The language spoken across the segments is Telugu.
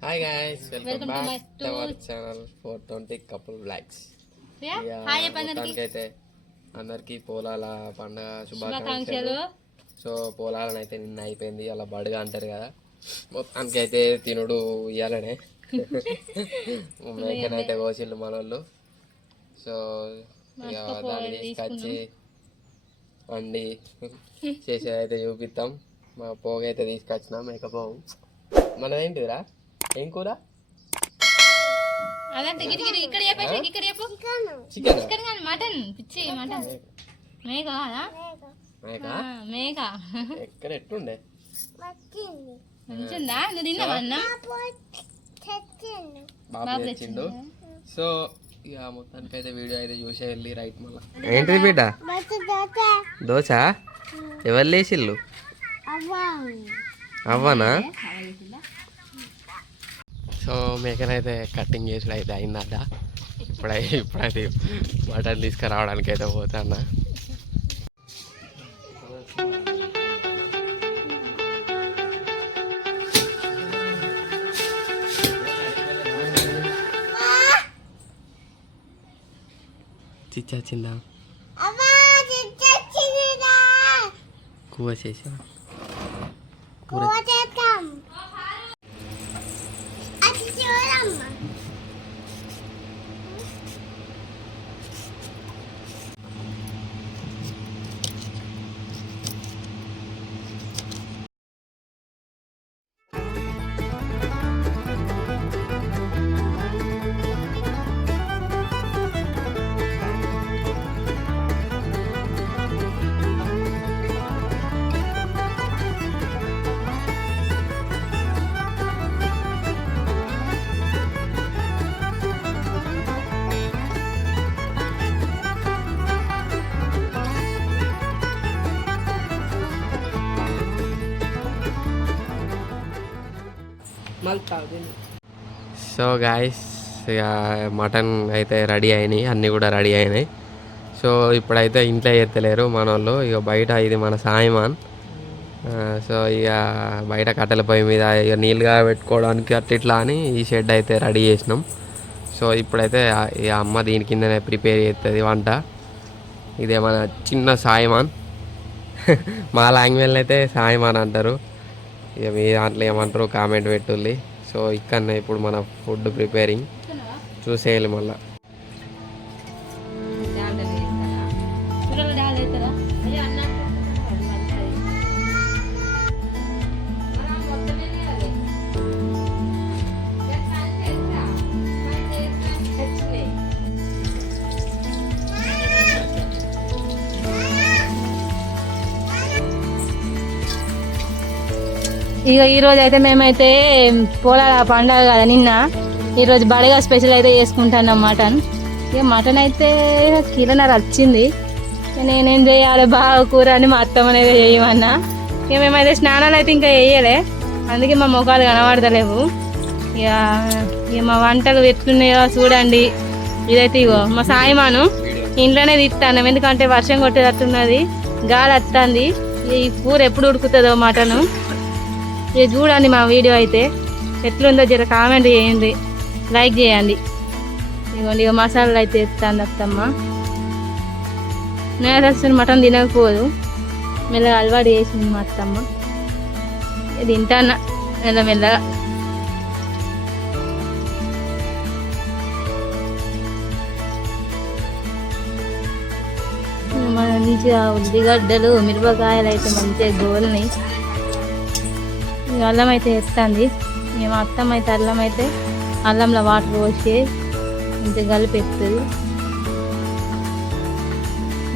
Hi guys welcome back to our. Channel four twenty couple blogs అయితే అందరికి. పోలాల పండగ శుభాకాంక్షలు. సో పోలాలని అయితే నిన్న అయిపోయింది అలా బడుగా అంటారు కదా. మొత్తానికి అయితే తినుడు ఇయ్యాలనే మేకనైతే కోసిళ్ళు మనోళ్ళు. సో ఇక దాన్ని తీసుకొచ్చి వండి చేసేది అయితే చూపిస్తాం మా పోగ అయితే తీసుకొచ్చినాం మేకపోవు మనదేంటిదిరా? ఏం కూర? అదంటే గిరి గిరి ఇక్కడ చెప్పేసి ఇక్కడ చెప్పు. చికెన్. చికెన్? కానీ మటన్. పిచ్చి మటన్. మేక కాదా? మేక. మేక? ఎక్కడ ఎట్టుండే మంచిదా నువ్వు తిన్నావా అన్న? బాబు తెచ్చిండు. సో ఇక మొత్తానికి అయితే వీడియో అయితే చూసే వెళ్ళి రైట్ మళ్ళా. ఏంటిది బిడ్డ? దోశ. ఎవరు లేచిల్లు అవ్వనా? సో మేకనైతే కటింగ్ చేసుడు అయితే అయిందట. ఇప్పుడై ఇప్పుడైతే మటన్ తీసుకురావడానికి అయితే పోతానా చిచ్చా చిందా కూర చేసా కూర సో గాయస్ ఇక మటన్ అయితే రెడీ అయినాయి అన్నీ కూడా రెడీ అయినాయి. సో ఇప్పుడైతే ఇంట్లో ఎత్తలేరు మన వాళ్ళు ఇక బయట ఇది మన సాయిమాన్. సో ఇక బయట కట్టెల పొయ్యి మీద ఇక నీళ్ళుగా పెట్టుకోవడానికి అట్లా ఇట్లా అని ఈ షెడ్ అయితే రెడీ చేసినాం. సో ఇప్పుడైతే ఈ ఇక అమ్మ దీని కిందనే ప్రిపేర్ చేస్తుంది వంట. ఇదే మన చిన్న సాయిమాన్. మా లాంగ్వేజ్లో అయితే సాయిమాన్ అంటారు. ఇక మీ దాంట్లో ఏమంటారు కామెంట్ పెట్టుల్లి. సో ఇక్కడనే ఇప్పుడు మన ఫుడ్ ప్రిపేరింగ్ చూసేయాలి మళ్ళీ. ఇక ఈ రోజు అయితే మేమైతే పోలాల పండగ కదా నిన్న. ఈరోజు బడగా స్పెషల్ అయితే చేసుకుంటాను మటన్. ఇక మటన్ అయితే కిలోన్నర వచ్చింది నేనేం చేయాలి? బాగా కూర అని మా అత్తమ్మ అనేది చేయమన్నా. ఇక మేమైతే స్నానాలు అయితే ఇంకా వేయలే అందుకే మా ముఖాలు కనబడతలేవు. ఇక ఇక మా వంటలు ఎట్లున్నాయో చూడండి. ఇదైతే ఇగో మా సాయిమాను ఇంట్లోనే తిట్టాను ఎందుకంటే వర్షం కొట్టేటట్టున్నది గాలి వస్తుంది ఈ కూర ఎప్పుడు ఉడుకుతుందో మటను. ఇది చూడండి మా వీడియో అయితే. ఎట్లుందో జర కామెంట్ చేయండి. లైక్ చేయండి. ఇదిగోండి ఇక మసాలాలు అయితే ఎత్తాను అత్తమ్మ. నేను అసలు మటన్ తినకపోదు. మెల్లగా అలవాటు చేసింది మా అత్తమ్మ. ఇది తింటాను? మెల్ల మెల్లగా. మంచిగా ఉల్లిగడ్డలు మిరపకాయలు అయితే మంచిగా గోల్ని ఇక అల్లం అయితే వేస్తుంది మేము అత్తం అయితే అల్లం అయితే అల్లంలో వాటర్ పోసి ఇంత కలిపిస్తుంది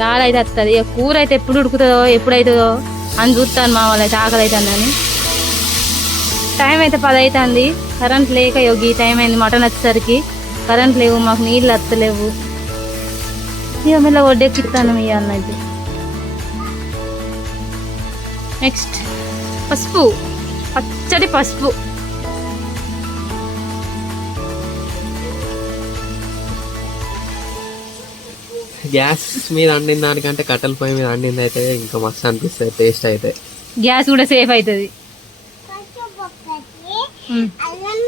గాలి అయితే వస్తుంది ఇక కూర అయితే ఎప్పుడు ఉడుకుతుందో ఎప్పుడు అవుతుందో అని చూస్తాను మా వాళ్ళు అయితే ఆకలి అవుతుందని టైం అయితే పది అవుతుంది కరెంట్ లేక యోగి టైం అయింది మటన్ వచ్చేసరికి. కరెంట్ లేవు మాకు నీళ్ళు వస్తలేవు ఇక మళ్ళీ వడ్డెక్కిస్తాను ఇవ్వాలైతే నెక్స్ట్ పసుపు. పచ్చడి పసుపు. గ్యాస్ మీద వండిన దానికంటే కట్టెల పొయ్యి మీద వండింది అయితే ఇంకా మస్తు అనిపిస్తుంది టేస్ట్ అయితే. గ్యాస్ కూడా సేఫ్ అవుతుంది అల్లం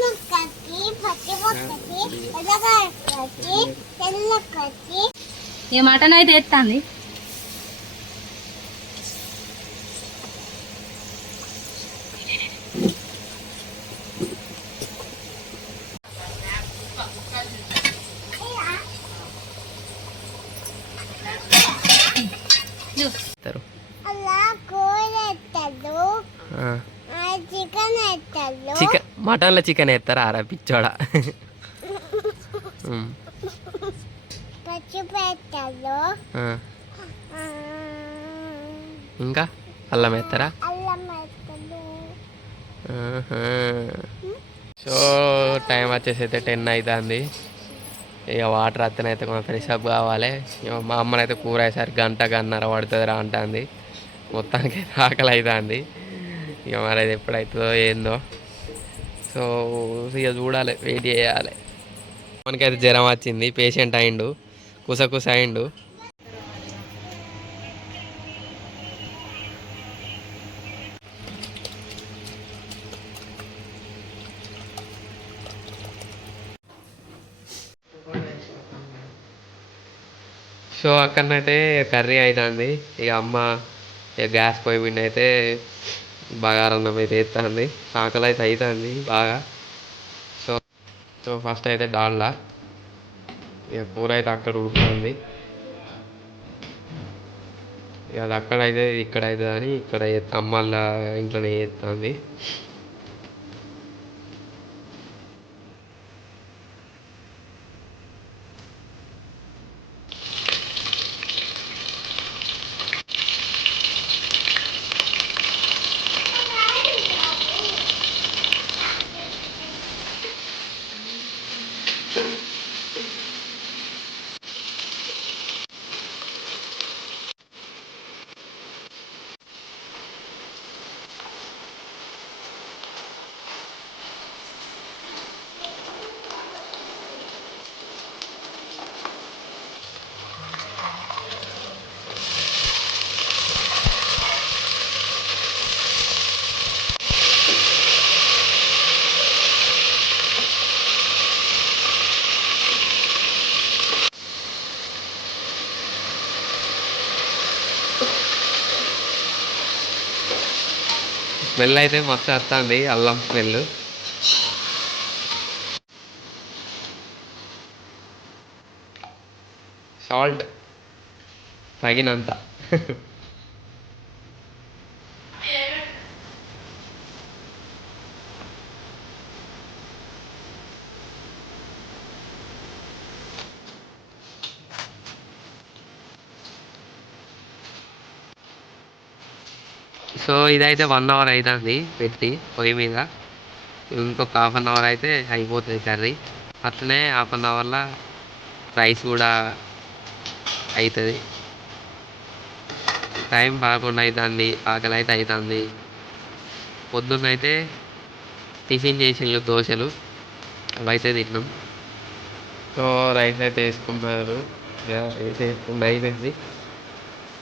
ఏ మటన్ అయితే ఎత్తాంది ఇస్తారు చికెన్ ఎత్తాడు చికెన్ మటన్లో చికెన్ వేస్తారా? ఆరా పిచ్చోడా. ఇంకా? అల్లం వేస్తారా. సో టైం వచ్చేసి అయితే టెన్ అవుతుంది ఇక వాటర్ అత్తనైతే అయితే కొంచెం ఫ్రెష్ అప్ కావాలి. మా అమ్మనైతే కూర వేసారు గంట గన్నర పడుతుంది రా అంటుంది. మొత్తానికి ఆకలి అవుతుంది ఇక మరి అది ఎప్పుడవుతుందో ఏందో. సో ఇక చూడాలి వెయిట్ చేయాలి. మనకైతే జ్వరం వచ్చింది పేషెంట్ అయిండు కుస కుస అయిండు. సో అక్కడనైతే కర్రీ అవుతుంది ఇక అమ్మ ఇక గ్యాస్ పొయ్యి మీద అయితే బగారన్నం అయితే ఎత్తుంది. ఆకలి అయితే అవుతుంది బాగా. సో సో ఫస్ట్ అయితే డాల్లా ఇక కూర అయితే అక్కడ ఉడుకుతుంది. ఇక అది అక్కడైతే ఇక్కడ అవుతుంది అని ఇక్కడ ఎత్త- ఇంట్లోనే చేస్తుంది స్మెల్ అయితే మస్తు వస్తుంది అల్లం స్మెల్ సాల్ట్ తగినంత. సో ఇదైతే వన్ అవర్ అవుతుంది పెట్టి పొయ్యి మీద. ఇంకొక హాఫ్ అన్ అవర్ అయితే అయిపోతుంది కర్రీ. అట్లనే హాఫ్ అన్ అవర్లో రైస్ కూడా అవుతుంది టైం పదకొండు అవుతుంది ఆకలి అయితే అవుతుంది పొద్దున్నైతే అయితే టిఫిన్ చేసిండ్రు దోశలు. అవి అయితే తిన్నాం. సో రైస్ అయితే వేసుకున్నారు రైస్ వేసుకుంటే అయిపోయింది.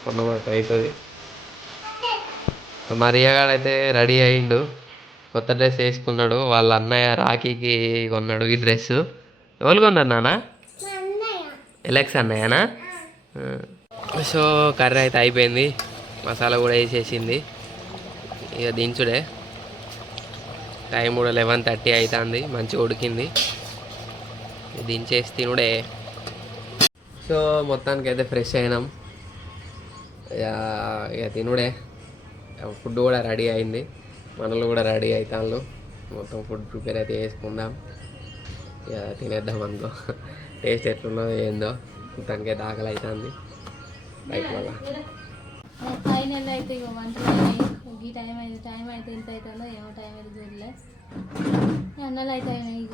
కొన్న అవుతుంది మరియగాడు రెడీ అయిండు కొత్త డ్రెస్ వేసుకున్నాడు. వాళ్ళ అన్నయ్య రాఖీకి కొన్నాడు ఈ డ్రెస్. ఎవరు కొన్నారు నాన్న? ఎలక్స్ అన్నయ్యనా? సో కర్రీ అయితే అయిపోయింది. మసాలా కూడా వేసేసింది. ఇక దించుడే. టైం కూడా లెవెన్ థర్టీ అవుతుంది మంచిగా ఉడికింది. దించేసి తినుడే. సో మొత్తానికి అయితే ఫ్రెష్ అయినాం. ఇక ఇక తినుడే. ఫుడ్ కూడా రెడీ అయింది. మనలు కూడా రెడీ అవుతాను మొత్తం ఫుడ్ ప్రిపేర్ అయితే చేసుకుందాం. ఇక తినేద్దాం అనుకో టేస్ట్ ఎట్లున్నదో ఏందో. మొత్తానికి ఆకలి అవుతుంది బయట వల్ల ఫైనల్ అయితే ఇక ఈ టైం అయితే టైం అయితే ఇంత అవుతుందో ఏమో టైం అయితే చూడలే. అన్నలు అయితే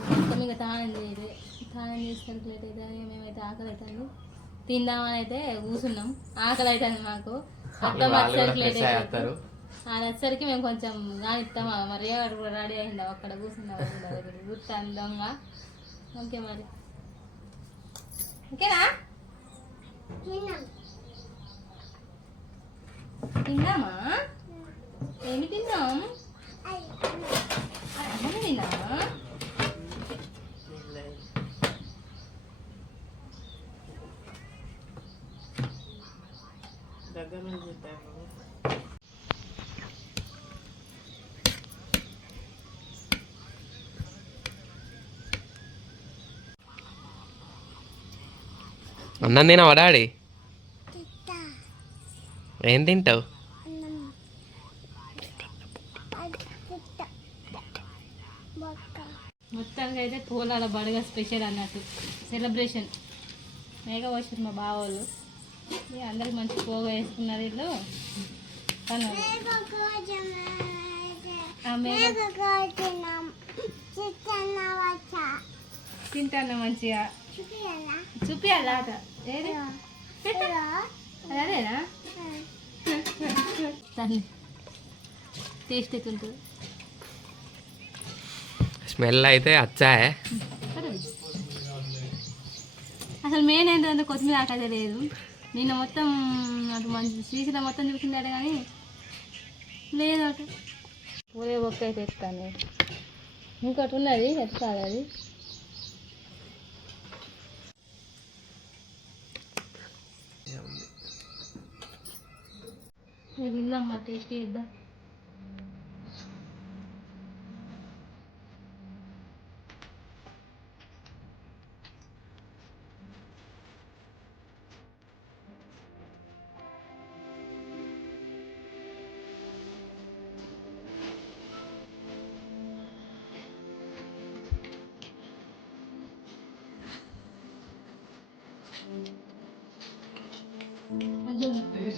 మొత్తం ఇక తానం చేయదు తానం చేసుకొని ప్లేట్ అయితే మేమైతే ఆకలి అవుతుంది తిందామని అయితే కూర్చున్నాం ఆకలి అవుతుంది మాకు. అత్త వాళ్ళు అనేసరికి వచ్చేసరికి మేము కొంచెం రానిస్తామా మరి ఏడు కూడా రెడీ అయిందా అక్కడ కూర్చున్నాం గుర్తు అందంగా. ఓకే మరి. ఓకేనా? తిన్నామా? ఏమి తిన్నాం? అన్నీ దగ్గర నుంచి అన్నం తినావా డాడీ? ఏం తింటావు? మొత్తానికి అయితే పూలాల బడగ స్పెషల్ అన్నట్టు. సెలబ్రేషన్. మేఘ వచ్చారు మా బావ వాళ్ళు ఇక అందరికి మంచి పోగా వేసుకున్నారు వీళ్ళు. తింటాను మంచిగా? చూపియాలా? ఏది? అదేనా? తల్లి. టేస్ట్ ఎట్లుంటుంది స్మెల్ అయితే వచ్చాయే అసలు మెయిన్ ఏంటంటే కొత్తిమీర ఆట లేదు నిన్న మొత్తం అటు మంచి శ్రీశైలం మొత్తం చూసిందట కానీ లేదు అటు ఊరే ఒక్క అయితే ఎత్తాను ఇంకోటి ఉన్నది ఎత్తాలి అది? ఇది ఇల్లమ్మా టేస్ట్ ఇద్దాం?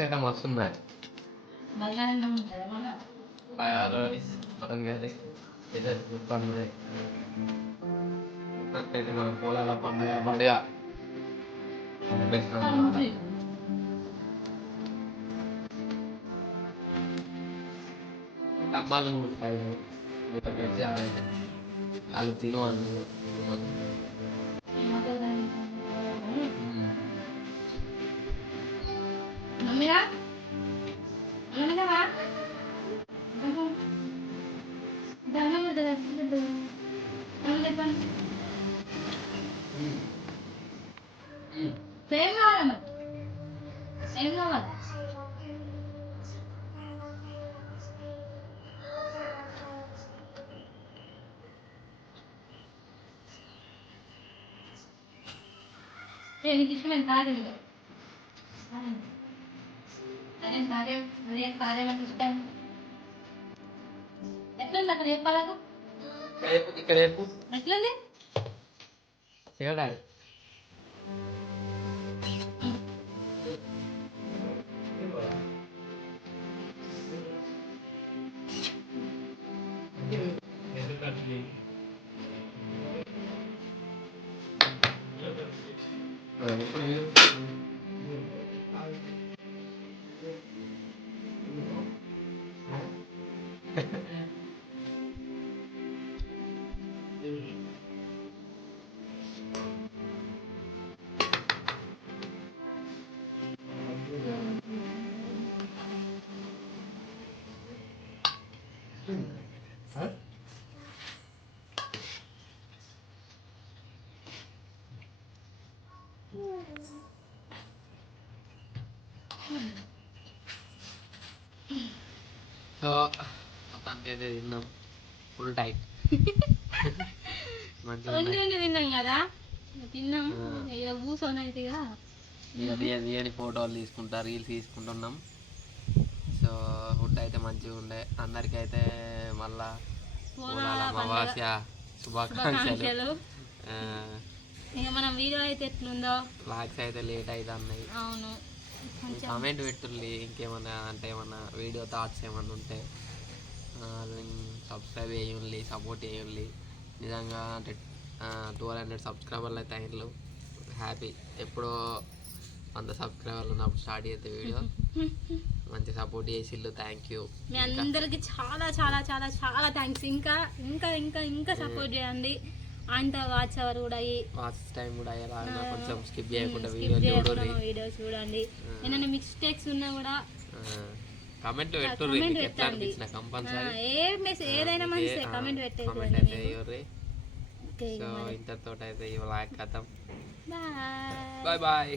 కొంచెం టేస్ట్ అయితే మస్తు ఉన్నాయి బగారం ఉంటుందా మన పండుగ అయితే మన పొలాల పండుగ పండుగ అమ్మాలు వాళ్ళు తిను అన్నారు ఏ నీకు ఇష్టమైన కాదు అదే కార్యం అదే కార్యం అంటే ఇష్టం ఎట్లుంది అక్కడ చెప్పాలకు ఇక్కడ చెప్పు ఎట్లుంది ఇక్కడ సో మొత్తానికి అయితే తిన్నాం ఫుల్ టైట్ తిన్నాం కదా తిన్నాం కూర్చొని అయితే ఫోటోలు తీసుకుంటా రీల్స్ తీసుకుంటున్నాం సో ఫుడ్ అయితే మంచిగా ఉండే అందరికీ అయితే మళ్ళా అమావాస్య శుభాకాంక్షలు ఇక మనం వీడియో అయితే ఎట్లుందో లాక్స్ అయితే లేట్ అయితే అన్నాయి అవును కామెంట్ పెట్టుర్లి ఇంకేమన్నా అంటే ఏమన్నా వీడియో థాట్స్ ఏమన్నా ఉంటే సబ్స్క్రైబ్ చేయండి సపోర్ట్ చేయండి నిజంగా అంటే ట్వెల్వ్ హండ్రెడ్ సబ్స్క్రైబర్లు అయితే అయినలు హ్యాపీ ఎప్పుడో వంద సబ్స్క్రైబర్లు ఉన్నప్పుడు స్టార్ట్ చేస్తే వీడియో. మంచి సపోర్ట్ చేసిల్లు థ్యాంక్ యూ మీ అందరికి చాలా చాలా చాలా చాలా థ్యాంక్స్ ఇంకా ఇంకా ఇంకా ఇంకా సపోర్ట్ చేయండి. ఆయనతో వాచ్ అవర్ కూడా వాచ్ టైం కూడా అయ్యేలాగా కొంచెం స్కిప్ చేయకుండా స్కిప్ వీడియో చేయకుండా చూడండి. ఏమైనా మిస్టేక్స్ ఉన్నా కూడా కమెంట్ మీకు ఎట్లా పెట్టండి. అనిపించిన కంపల్సరీ ఏ మెసేజ్ ఏదైనా మంచిదే కమెంట్ అయితే ఓకే సో ఇంతతో అయితే ఇవాళ కథం. బాయ్. Bye bye